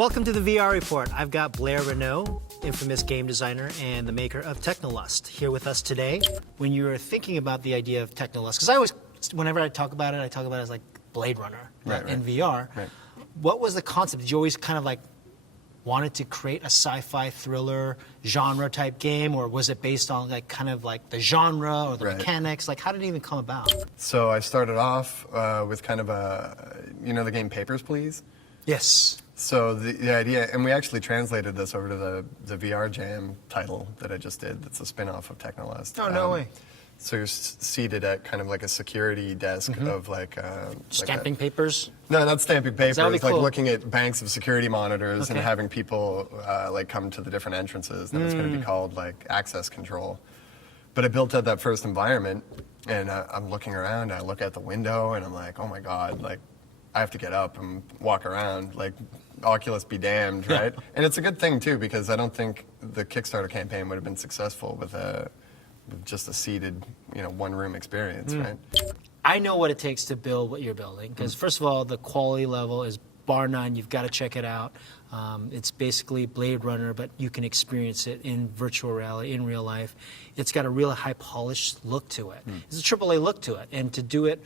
Welcome to the VR Report. I've got Blair Renaud, infamous game designer and the maker of Technolust, here with us today. When you were thinking about the idea of Technolust, because I always, whenever I talk about it as like Blade Runner in VR. Right. What was the concept? Did you always kind of like wanted to create a sci-fi thriller genre type game, or was it based on like kind of like the genre or the mechanics? Like, how did it even come about? So I started off with kind of a, you know, the game Papers, Please? Yes. So the idea, and we actually translated this over to the VR Jam title that I just did. That's a spin-off of Technolust. Oh, no way. So you're seated at kind of like a security desk of like stamping papers? No, not stamping papers. Like cool. looking at banks of security monitors and having people like come to the different entrances. And it's going to be called like access control. But I built out that first environment, and I'm looking around. I look out the window, and I'm like, oh my god, like I have to get up and walk around. Like Oculus be damned, right? And it's a good thing too, because I don't think the Kickstarter campaign would have been successful with just a seated, you know, one-room experience, right? I know what it takes to build what you're building, because first of all, the quality level is bar none. You've got to check it out. It's basically Blade Runner, but you can experience it in virtual reality, in real life. It's got a real high-polished look to it. It's a AAA look to it, and to do it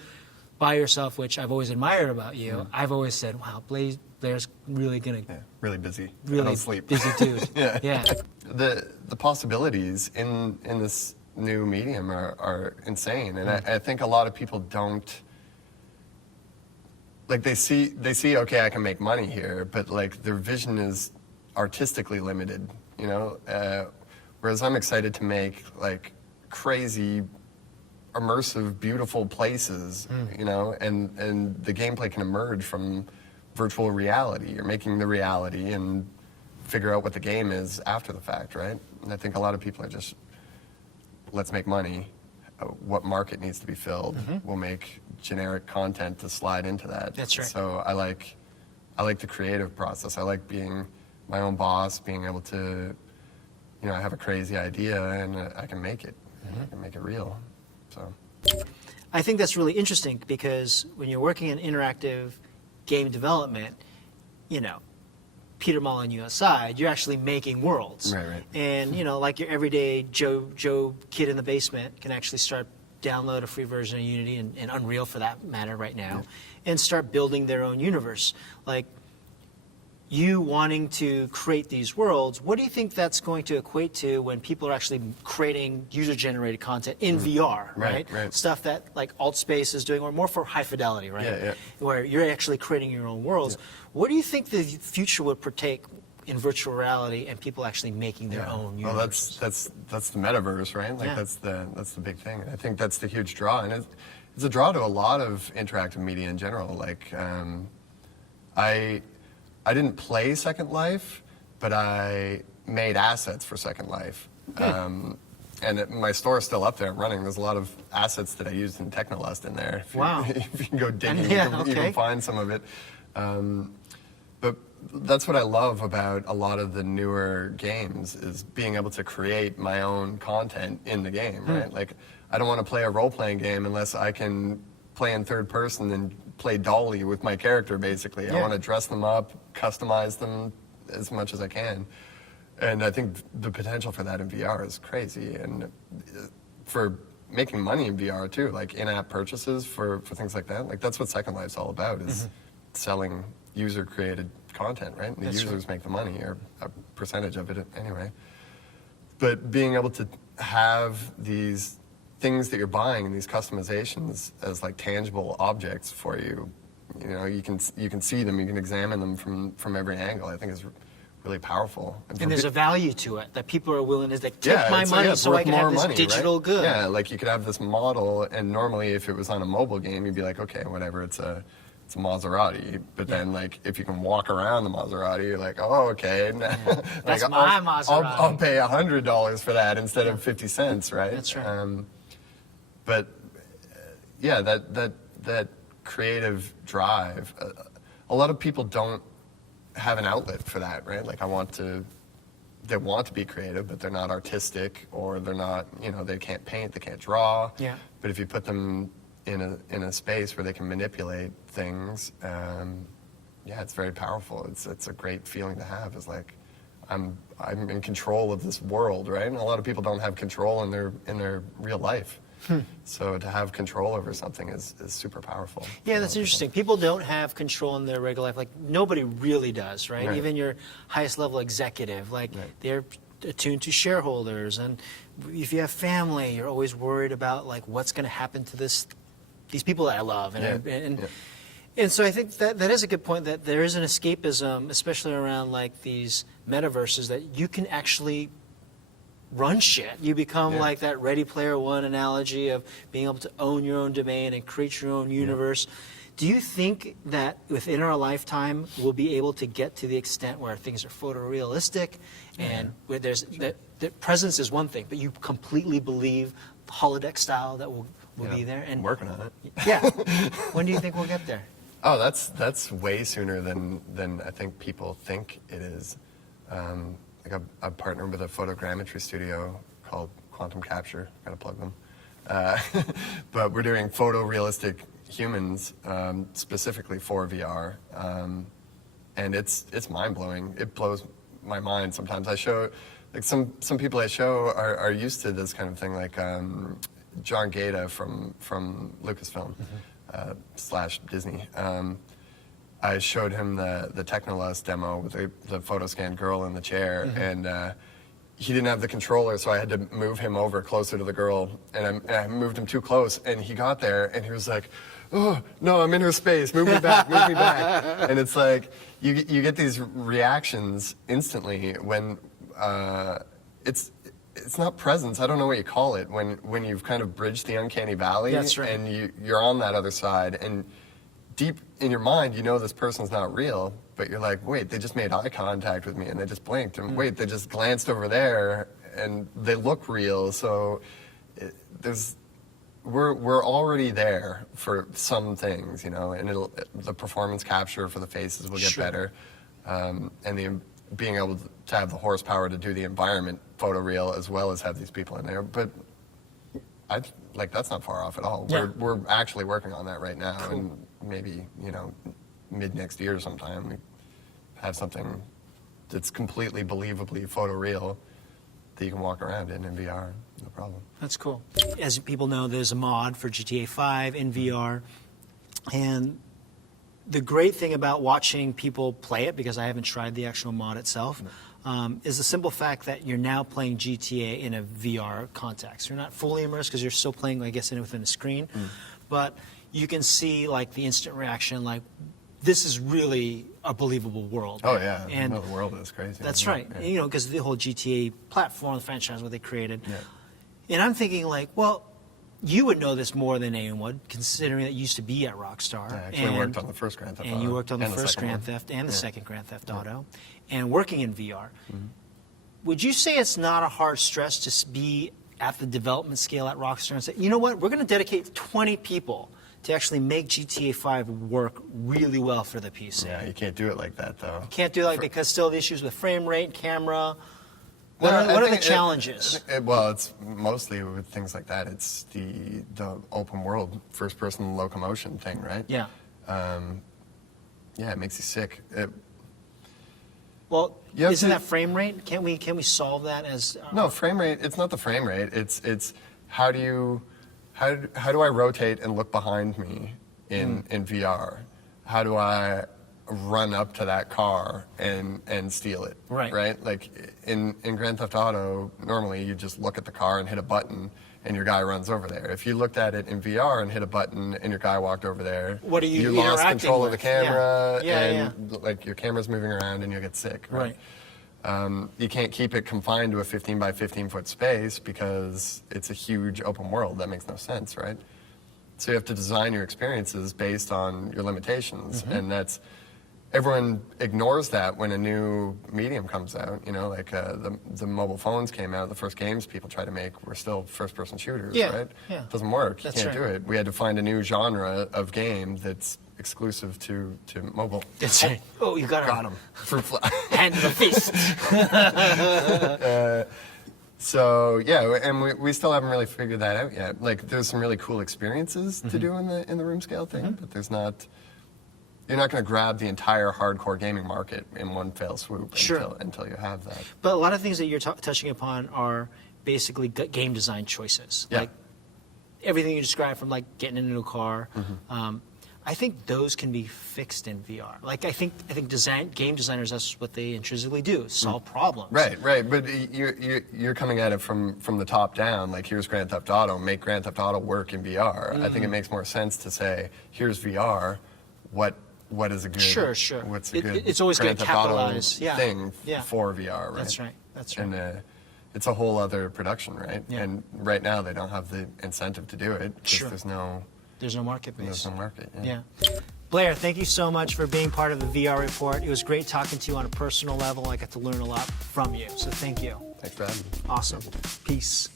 by yourself, which I've always admired about you, I've always said, wow, Blair's really gonna really busy, really I don't sleep. Busy dude. The possibilities in this new medium are insane, and I think a lot of people don't, like, they see okay, I can make money here, but like their vision is artistically limited, you know, whereas I'm excited to make like crazy immersive beautiful places, you know, and the gameplay can emerge from virtual reality. You're making the reality and figure out what the game is after the fact, right? And I think a lot of people are just, let's make money. What market needs to be filled? We'll make generic content to slide into that. That's right. So I like the creative process. I like being my own boss, being able to, you know, I have a crazy idea and I can make it. I can make it real. So I think that's really interesting, because when you're working in interactive game development, you know, Peter Molyneux aside, you're actually making worlds. Right. And, you know, like your everyday Joe kid in the basement can actually start download a free version of Unity and Unreal for that matter right now, and start building their own universe. Like, you wanting to create these worlds, what do you think that's going to equate to when people are actually creating user-generated content in VR, right? Stuff that like AltSpace is doing, or more for high fidelity, right? Where you're actually creating your own worlds. What do you think the future would partake in virtual reality and people actually making their own universe? Well, that's the metaverse, right? Like that's the big thing. And I think that's the huge draw, and it's a draw to a lot of interactive media in general. Like, I didn't play Second Life, but I made assets for Second Life. And my store is still up there running. There's a lot of assets that I used in Technolust in there. If you can go digging, you can find some of it. But that's what I love about a lot of the newer games, is being able to create my own content in the game, right? Like, I don't want to play a role-playing game unless I can play in third person and play Dolly with my character, basically. I want to dress them up, customize them as much as I can. And I think the potential for that in VR is crazy. And for making money in VR too, like in-app purchases for things like that, like that's what Second Life's all about, is selling user-created content, right? And the users make the money, or a percentage of it anyway. But being able to have these things that you're buying and these customizations as like tangible objects for you, you know, you can see them, you can examine them from every angle, I think is really powerful. And there's a value to it that people are willing to like, take my money so I can have this digital good. Yeah, like you could have this model, and normally if it was on a mobile game, you'd be like, okay, whatever, it's a Maserati. But then, like, if you can walk around the Maserati, you're like, oh, okay. That's like, my Maserati. I'll pay $100 for that instead of 50 cents, right? That's right. But yeah, that creative drive, a lot of people don't have an outlet for that, right? Like, they want to be creative, but they're not artistic, or they're not, you know, they can't paint, they can't draw. Yeah. But if you put them in a space where they can manipulate things, yeah, it's very powerful. It's a great feeling to have. Is like, I'm in control of this world, right? And a lot of people don't have control in their real life. So to have control over something is super powerful. Yeah, that's interesting. People don't have control in their regular life. Like, nobody really does, right? Right. Even your highest level executive, like, they're attuned to shareholders. And if you have family, you're always worried about, like, what's going to happen to these people that I love. And so I think that is a good point, that there is an escapism, especially around, like, these metaverses, that you can actually run shit. You become like that Ready Player One analogy of being able to own your own domain and create your own universe. Do you think that within our lifetime we'll be able to get to the extent where things are photorealistic and where there's that presence is one thing, but you completely believe the holodeck style that will be there? And I'm working on it. Yeah. When do you think we'll get there? Oh, that's way sooner than I think people think it is. Like I partnered with a photogrammetry studio called Quantum Capture. Gotta plug them. But we're doing photorealistic humans specifically for VR, and it's mind blowing. It blows my mind sometimes. I show, like, some people I show are used to this kind of thing, like John Gaeta from Lucasfilm / Disney. I showed him the Technolust demo with the photo-scanned girl in the chair, and he didn't have the controller, so I had to move him over closer to the girl, and I moved him too close, and he got there, and he was like, "Oh, no, I'm in her space, move me back, move me back." And it's like, you get these reactions instantly when it's not presence, I don't know what you call it, when you've kind of bridged the uncanny valley. That's right. And you're on that other side, and deep in your mind, you know this person's not real, but you're like, wait, they just made eye contact with me, and they just blinked, and wait, they just glanced over there, and they look real. So we're already there for some things, you know, and the performance capture for the faces will get better, and being able to have the horsepower to do the environment photoreal as well as have these people in there. But that's not far off at all. Yeah. We're actually working on that right now, and maybe, you know, mid next year sometime we have something that's completely believably photoreal that you can walk around in VR, no problem. That's cool. As people know, there's a mod for GTA 5 in VR, and the great thing about watching people play it, because I haven't tried the actual mod itself, is the simple fact that you're now playing GTA in a VR context. You're not fully immersed because you're still playing, I guess, within a screen, but you can see, like, the instant reaction, like, this is really a believable world. Oh yeah, and no, the world is crazy. that's right. Yeah. You know, because the whole GTA platform, the franchise, what they created. Yeah. And I'm thinking, like, well, you would know this more than anyone would, considering that you used to be at Rockstar. I actually worked on the first Grand Theft Auto. And you worked on the and first second Grand one. Theft and the second Grand Theft Auto, and working in VR. Would you say it's not a hard stress to be at the development scale at Rockstar and say, you know what, we're going to dedicate 20 people to actually make GTA 5 work really well for the PC? Yeah, you can't do it like that, though. Can't do that because still the issues with frame rate, camera. What are the challenges? Well, it's mostly with things like that. It's the open world, first person locomotion thing, right? Yeah. Yeah, it makes you sick. Well, You have isn't to- that frame rate? Can we solve that as No, frame rate. It's not the frame rate. It's how do I rotate and look behind me in VR? How do I run up to that car and steal it? Right. Right. Like in Grand Theft Auto, normally you just look at the car and hit a button, and your guy runs over there. If you looked at it in VR and hit a button and your guy walked over there, What are you lost interacting control of the with? camera, Yeah. and like your camera's moving around and you'll get sick. Right. You can't keep it confined to a 15 by 15 foot space because it's a huge open world. That makes no sense, right? So you have to design your experiences based on your limitations, and everyone ignores that when a new medium comes out. You know, like the mobile phones came out, the first games people try to make were still first person shooters, Yeah, right? yeah. It doesn't work. You That's can't right. do it. We had to find a new genre of game that's exclusive to mobile. That's it. Oh, you got Got him. Fruit fly. Hand the fist. So yeah, and we still haven't really figured that out yet. Like, there's some really cool experiences to do in the room scale thing, but there's not. You're not going to grab the entire hardcore gaming market in one fell swoop until you have that. But a lot of things that you're touching upon are basically game design choices. Yeah. Like everything you described, from like getting into a car. I think those can be fixed in VR. Like I think game designers, that's what they intrinsically do: solve problems. Right. But you're coming at it from the top down. Like, here's Grand Theft Auto. Make Grand Theft Auto work in VR. I think it makes more sense to say, here's VR. What is a good? Sure. What's a good? It's always Grand good to Theft Auto capitalize. thing for VR, right? That's right. And it's a whole other production, right? Yeah. And right now they don't have the incentive to do it because Sure. there's no market base. There's no market. Yeah. Blair, thank you so much for being part of the VR Report. It was great talking to you on a personal level. I got to learn a lot from you, so thank you. Thanks for having me. Awesome. Peace.